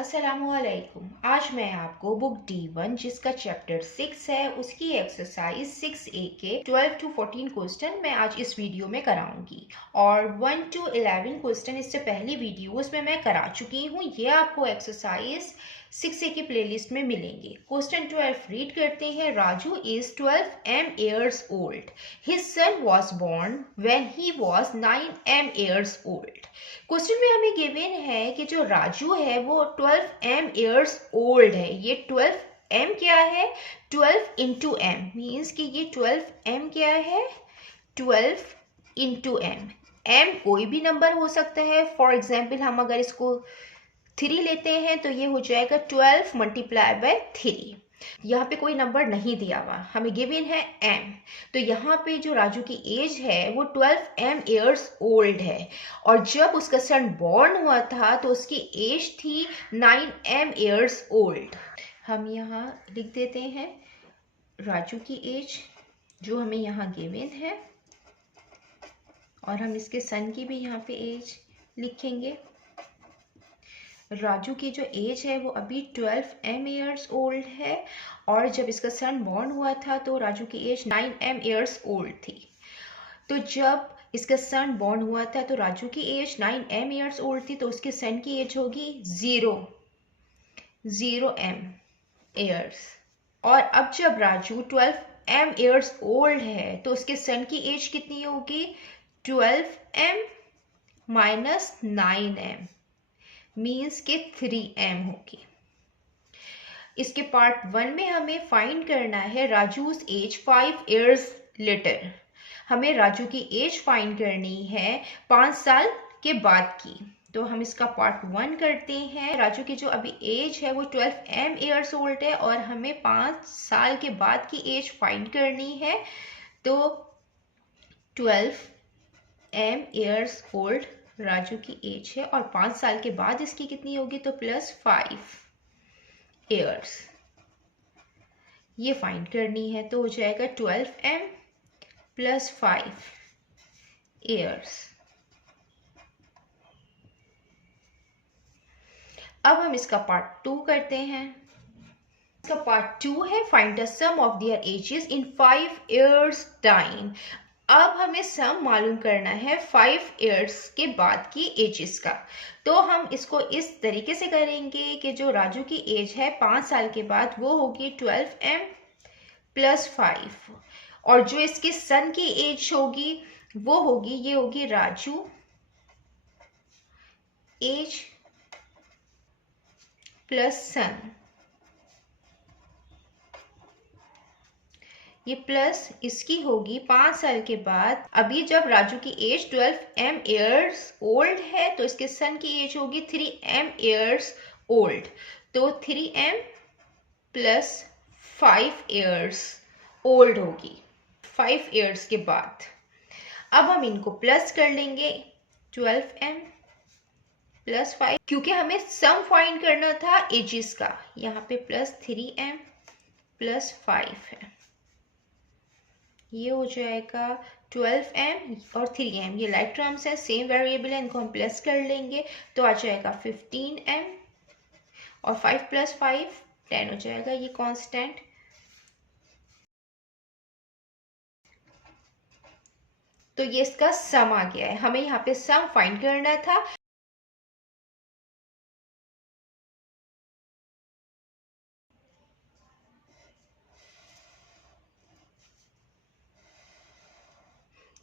अस्सलामुअलैकुम। आज मैं आपको बुक D1 जिसका चैप्टर 6 है उसकी एक्सरसाइज 6A के 12 to 14 क्वेश्चन मैं आज इस वीडियो में कराऊंगी और 1 to 11 क्वेश्चन इससे पहली वीडियोस में मैं करा चुकी हूँ। ये आपको एक्सरसाइज 6A की प्लेलिस्ट में मिलेंगे। क्वेश्चन 12 रीड करते हैं। Raju is 12 years old. His son was born when he was 9 years old. Question में हमें गिवन है कि जो राजू है वो 12 years old है। ये 12 क्या है? 12 into m मीन्स कि ये 12 क्या है? 12 into m कोई भी नंबर हो सकता है। फॉर एग्जाम्पल हम अगर इसको 3 लेते हैं तो ये हो जाएगा 12 मल्टीप्लाई बाय 3। यहाँ पे कोई नंबर नहीं दिया हुआ, हमें गिवन है m। तो यहाँ पे जो राजू की एज है वो 12 years old है और जब उसका सन बॉर्न हुआ था तो उसकी एज थी 9 years old। हम यहाँ लिख देते हैं राजू की एज जो हमें यहाँ गिवन है और हम इसके सन की भी यहाँ पे एज लिखेंगे। राजू की जो एज है वो अभी 12 years old है और जब इसका सन बॉर्न हुआ था तो राजू की एज 9 years old थी। तो जब इसका सन बॉर्न हुआ था तो राजू की एज 9 years old थी, तो उसके सन की एज होगी 0 years। और अब जब राजू 12 years old है तो उसके सन की एज कितनी होगी? 12 minus 9 मीन्स के 3 होगी। इसके पार्ट 1 में हमें फाइंड करना है राजू's एज 5 years later। हमें राजू की एज फाइंड करनी है 5 साल के बाद की। तो हम इसका पार्ट 1 करते हैं। राजू की जो अभी एज है वो 12 years old है और हमें 5 साल के बाद की एज फाइंड करनी है। तो 12 years old राजू की एज है और 5 साल के बाद इसकी कितनी होगी? तो +5 years ये फाइंड करनी है। तो हो जाएगा 12 + 5 years। अब हम इसका पार्ट 2 करते हैं। इसका पार्ट 2 है find the sum of their ages in 5 years time. अब हमें सम मालूम करना है 5 years के बाद की एजेस का। तो हम इसको इस तरीके से करेंगे कि जो राजू की एज है 5 साल के बाद वो होगी 12 + 5 और जो इसके सन की एज होगी वो होगी, ये होगी राजू एज प्लस सन। ये प्लस इसकी होगी 5 साल के बाद। अभी जब राजू की एज 12 years old है तो इसके सन की एज होगी 3 years old। तो 3 + 5 years old होगी 5 years के बाद। अब हम इनको प्लस कर लेंगे 12 + 5 क्योंकि हमें सम फाइंड करना था एजेस का। यहाँ पे +3 + 5 है, ये हो जाएगा 12 और 3 ये लाइक टर्म्स है, सेम वेरिएबल है, इनको हम प्लस कर लेंगे तो आ जाएगा 15 और 5 + 5 10 हो जाएगा, ये कांस्टेंट। तो ये इसका सम आ गया है। हमें यहाँ पे सम फाइंड करना था।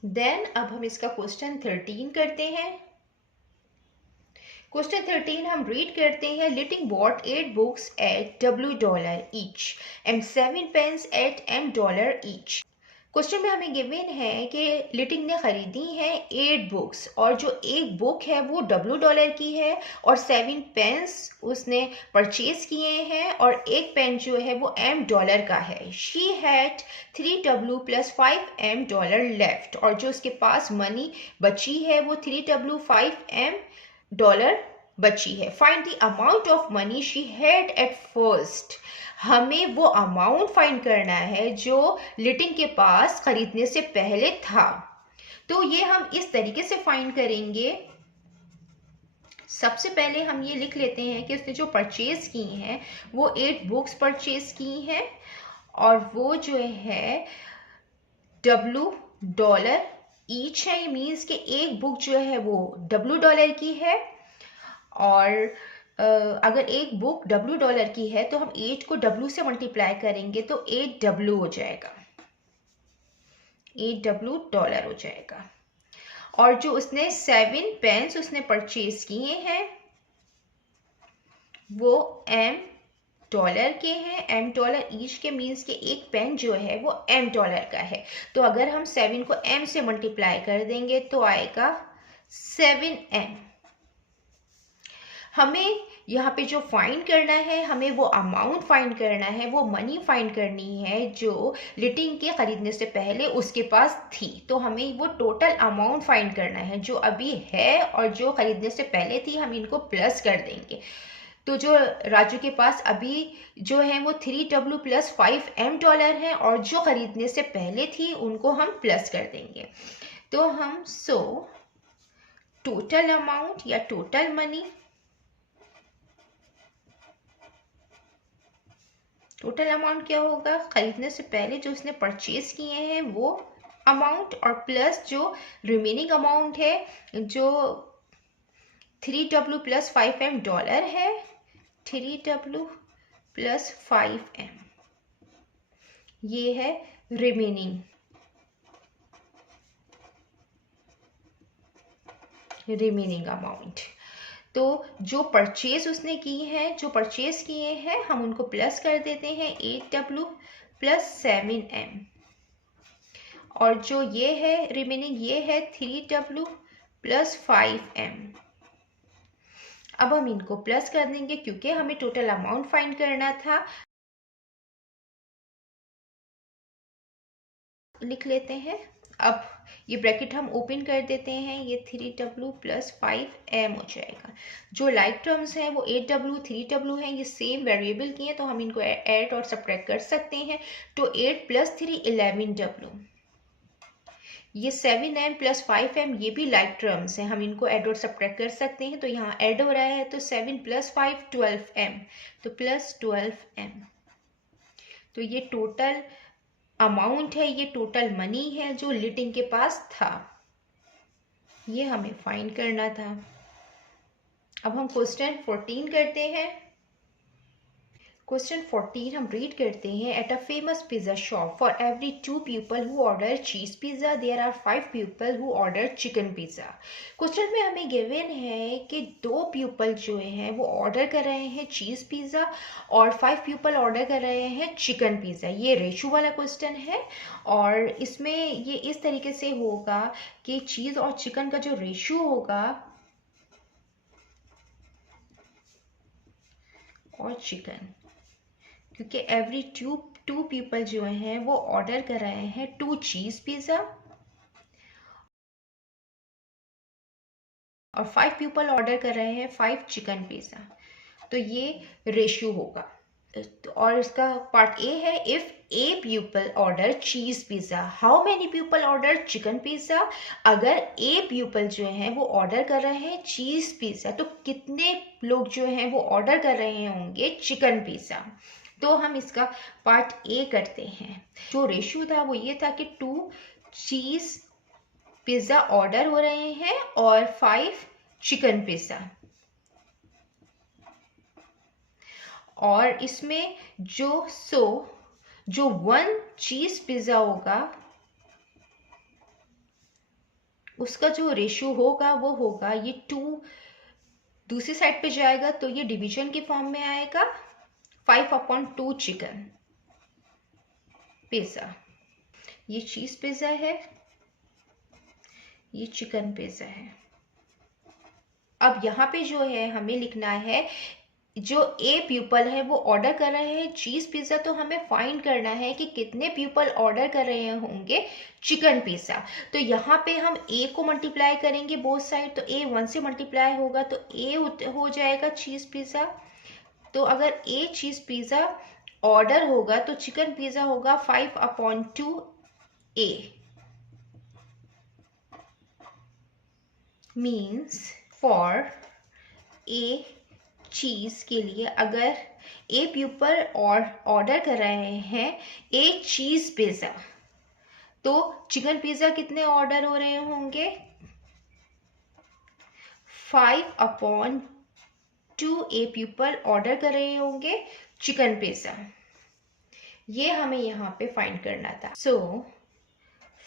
देन अब हम इसका क्वेश्चन 13 करते हैं। क्वेश्चन 13 हम रीड करते हैं। लिटिंग bought 8 books at $W each and 7 pence at $M each। Question में हमें गिवन है कि लिटिंग ने खरीदी है 8 बुक्स और जो एक बुक है वो $W की है और 7 पेंस उसने परचेज किए हैं और एक पेन जो है वो $M का है। She had 3W + 5M left और जो उसके पास मनी बची है वो 3W 5M बची है। Find the amount of money she had at first. हमें वो अमाउंट फाइंड करना है जो लिटिंग के पास खरीदने से पहले था। तो ये हम इस तरीके से फाइंड करेंगे। सबसे पहले हम ये लिख लेते हैं कि उसने जो परचेज की हैं वो 8 बुक्स परचेज की हैं और वो जो है $W ईच है। ये मीन्स कि एक बुक जो है वो $W की है और अगर एक बुक $W की है तो हम 8 को W से मल्टीप्लाई करेंगे तो 8W हो जाएगा, $8 हो जाएगा। और जो उसने 7 पेन्स उसने परचेज किए हैं वो $M के हैं। $M ईच के मीन्स के एक पेन जो है वो $M का है। तो अगर हम 7 को M से मल्टीप्लाई कर देंगे तो आएगा 7M। हमें यहाँ पे जो फाइंड करना है, हमें वो अमाउंट फाइंड करना है, वो मनी फाइंड करनी है जो लिटिंग के खरीदने से पहले उसके पास थी। तो हमें वो टोटल अमाउंट फाइंड करना है जो अभी है और जो खरीदने से पहले थी, हम इनको प्लस कर देंगे। तो जो राजू के पास अभी जो है वो $3W + $5M है और जो खरीदने से पहले थी उनको हम प्लस कर देंगे। तो हम टोटल अमाउंट या टोटल मनी, टोटल अमाउंट क्या होगा, खरीदने से पहले जो उसने परचेज किए हैं वो अमाउंट और प्लस जो रिमेनिंग अमाउंट है जो $3W + $5M है, $3W + $5M, ये है रिमेनिंग अमाउंट। तो जो परचेज उसने की है, जो परचेज किए हैं हम उनको प्लस कर देते हैं, $8W + $7M, और जो ये है रिमेनिंग ये है $3W + $5M। अब हम इनको प्लस कर देंगे क्योंकि हमें टोटल अमाउंट फाइंड करना था। लिख लेते हैं। अब ये ब्रैकेट हम ओपन कर देते हैं, ये $3W + $5M हो जाएगा। जो लाइक टर्म्स हैं वो $8W 3W हैं, ये सेम वेरिएबल की हैं तो हम इनको ऐड और सब्ट्रैक्ट कर सकते हैं। तो 8 + 3 11W, ये 7M + 5M ये भी लाइक टर्म्स हैं, हम इनको ऐड और सब्ट्रैक्ट कर सकते हैं। तो यहाँ ऐड हो रहा है तो 7 + 5 12M, तो +12M। तो ये टोटल अमाउंट है, ये टोटल मनी है जो लिटिंग के पास था, ये हमें फाइंड करना था। अब हम क्वेश्चन 14 करते हैं। क्वेश्चन 14 हम रीड करते हैं। At a famous pizza shop for every 2 people who order cheese pizza there are 5 people who order chicken pizza. Question में हमें गिवन है कि 2 पीपल जो हैं वो ऑर्डर कर रहे हैं चीज पिज्जा और 5 पीपल ऑर्डर कर रहे हैं चिकन पिज्जा। ये रेशो वाला क्वेश्चन है और इसमें ये इस तरीके से होगा कि चीज और चिकन का जो रेशो होगा और चिकन, क्योंकि एवरी टू पीपल जो हैं वो ऑर्डर कर रहे हैं 2 चीज पिज्ज़ा और 5 पीपल ऑर्डर कर रहे हैं 5 चिकन पिज्ज़ा। तो ये रेशियो होगा। और इसका पार्ट ए है, इफ ए पीपल ऑर्डर चीज pizza how many people order chicken pizza. अगर ए पीपल जो हैं वो ऑर्डर कर रहे हैं चीज पिज्ज़ा तो कितने लोग जो हैं वो ऑर्डर कर रहे होंगे चिकन पिज्ज़ा। तो हम इसका पार्ट ए करते हैं। जो रेशियो था वो ये था कि 2 चीज पिज्ज़ा ऑर्डर हो रहे हैं और 5 चिकन पिज्ज़ा, और इसमें जो 1 चीज पिज्ज़ा होगा उसका जो रेशियो होगा वो होगा ये 2 दूसरी साइड पे जाएगा तो ये डिवीजन के फॉर्म में आएगा 5/2 चिकन पिज्ज़ा। ये चीज पिज्ज़ा है, ये चिकन पिज्ज़ा है। अब यहाँ पे जो है हमें लिखना है जो ए पीपल है वो ऑर्डर कर रहे हैं चीज पिज्ज़ा, तो हमें फाइंड करना है कि कितने पीपल ऑर्डर कर रहे होंगे चिकन पिज्ज़ा। तो यहाँ पे हम ए को मल्टीप्लाई करेंगे बोथ साइड, तो ए 1 से मल्टीप्लाई होगा तो ए हो जाएगा चीज पिज्ज़ा। तो अगर ए चीज पिज्ज़ा ऑर्डर होगा तो चिकन पिज्ज़ा होगा 5/2 ए, मीन्स फॉर ए चीज़ के लिए अगर ए पीपल और ऑर्डर कर रहे हैं ए चीज़ पिज़्ज़ा, तो चिकन पिज़्ज़ा कितने ऑर्डर हो रहे होंगे? 5/2 ए पीपल ऑर्डर कर रहे होंगे चिकन पिज़्ज़ा। ये हमें यहाँ पे फाइंड करना था। सो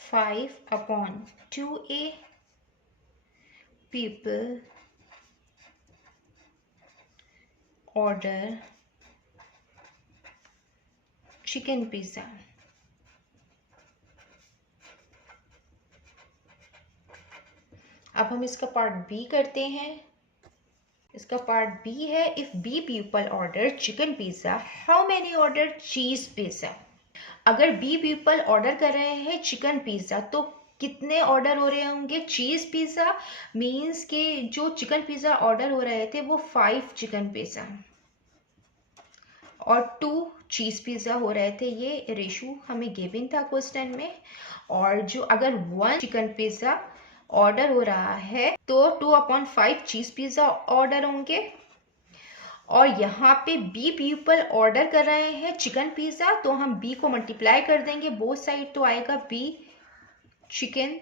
5/2 ए पीपल ऑर्डर चिकन पिज़्ज़ा। अब हम इसका पार्ट बी करते हैं। इसका पार्ट बी है, if be people order chicken pizza how many order cheese pizza. अगर बी पीपल ऑर्डर कर रहे हैं चिकन पिज़्ज़ा तो कितने ऑर्डर हो रहे होंगे चीज़ पिज़्ज़ा। मीन्स कि जो चिकन पिज़्ज़ा ऑर्डर हो रहे थे वो 5 चिकन पिज़्ज़ा और 2 चीज़ पिज़्ज़ा हो रहे थे। ये रेशो हमें गिवन था क्वेश्चन में। और जो अगर 1 चिकन पिज़्ज़ा ऑर्डर हो रहा है तो 2/5 चीज़ पिज़्ज़ा ऑर्डर होंगे। और यहाँ पे बी पीपल ऑर्डर कर रहे हैं चिकन पिज़्ज़ा, तो हम बी को मल्टीप्लाई कर देंगे बोथ साइड, तो आएगा बी चिकन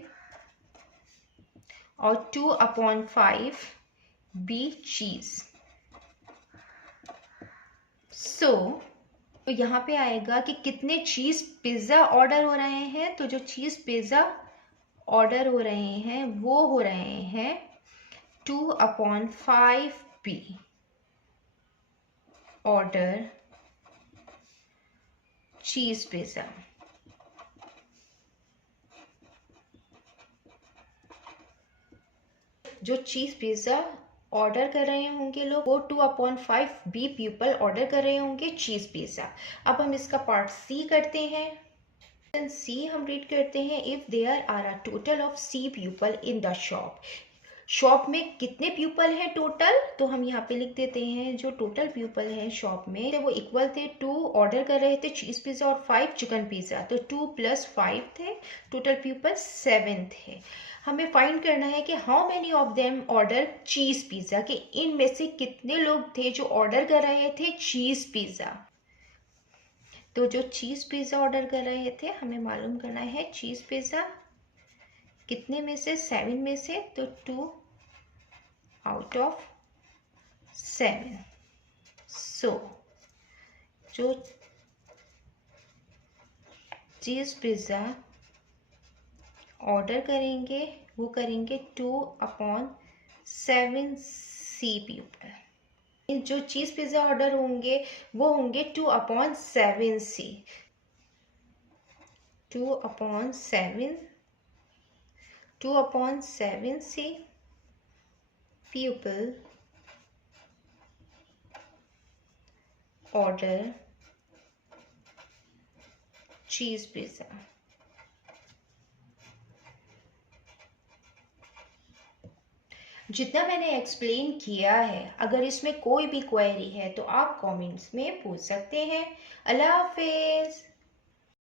और 2/5 बी चीज़। तो यहाँ पे आएगा कि कितने चीज़ पिज़्ज़ा ऑर्डर हो रहे हैं। तो जो चीज़ पिज़्ज़ा ऑर्डर हो रहे हैं वो हो रहे हैं 2/5 बी ऑर्डर चीज़ पिज़्ज़ा। जो चीज़ पिज़्ज़ा ऑर्डर कर रहे होंगे लोग वो 2/5 बी पीपल ऑर्डर कर रहे होंगे चीज़ पिज़्ज़ा। अब हम इसका पार्ट सी करते हैं। सी हम रीड करते हैं, if there are a total of C people in the shop. Shop में कितने पीपल हैं टोटल, तो हम यहाँ पे लिख देते हैं जो टोटल पीपल हैं शॉप में वो इक्वल थे 2 ऑर्डर कर रहे थे चीज़ पिज़्ज़ा और 5 चिकन पिज़्ज़ा, तो 2 + 5 थे, टोटल पीपल 7 थे। हमें फाइंड करना है कि how many of them order cheese pizza, कि इनमें से कितने लोग थे जो ऑर्डर कर रहे थे चीज़ पिज़्ज़ा। तो जो चीज़ पिज़्ज़ा ऑर्डर कर रहे थे हमें मालूम करना है चीज़ पिज़्ज़ा कितने में से, 7 में से, तो 2 आउट ऑफ 7। सो जो चीज़ पिज़्ज़ा ऑर्डर करेंगे वो करेंगे 2/7 सी पीपल। जो चीज़ पिज़्ज़ा ऑर्डर होंगे वो होंगे 2/7 सी, 2/7 सी people order cheese pizza। जितना मैंने एक्सप्लेन किया है, अगर इसमें कोई भी क्वेरी है तो आप कमेंट्स में पूछ सकते हैं। अल्लाह हाफिज़।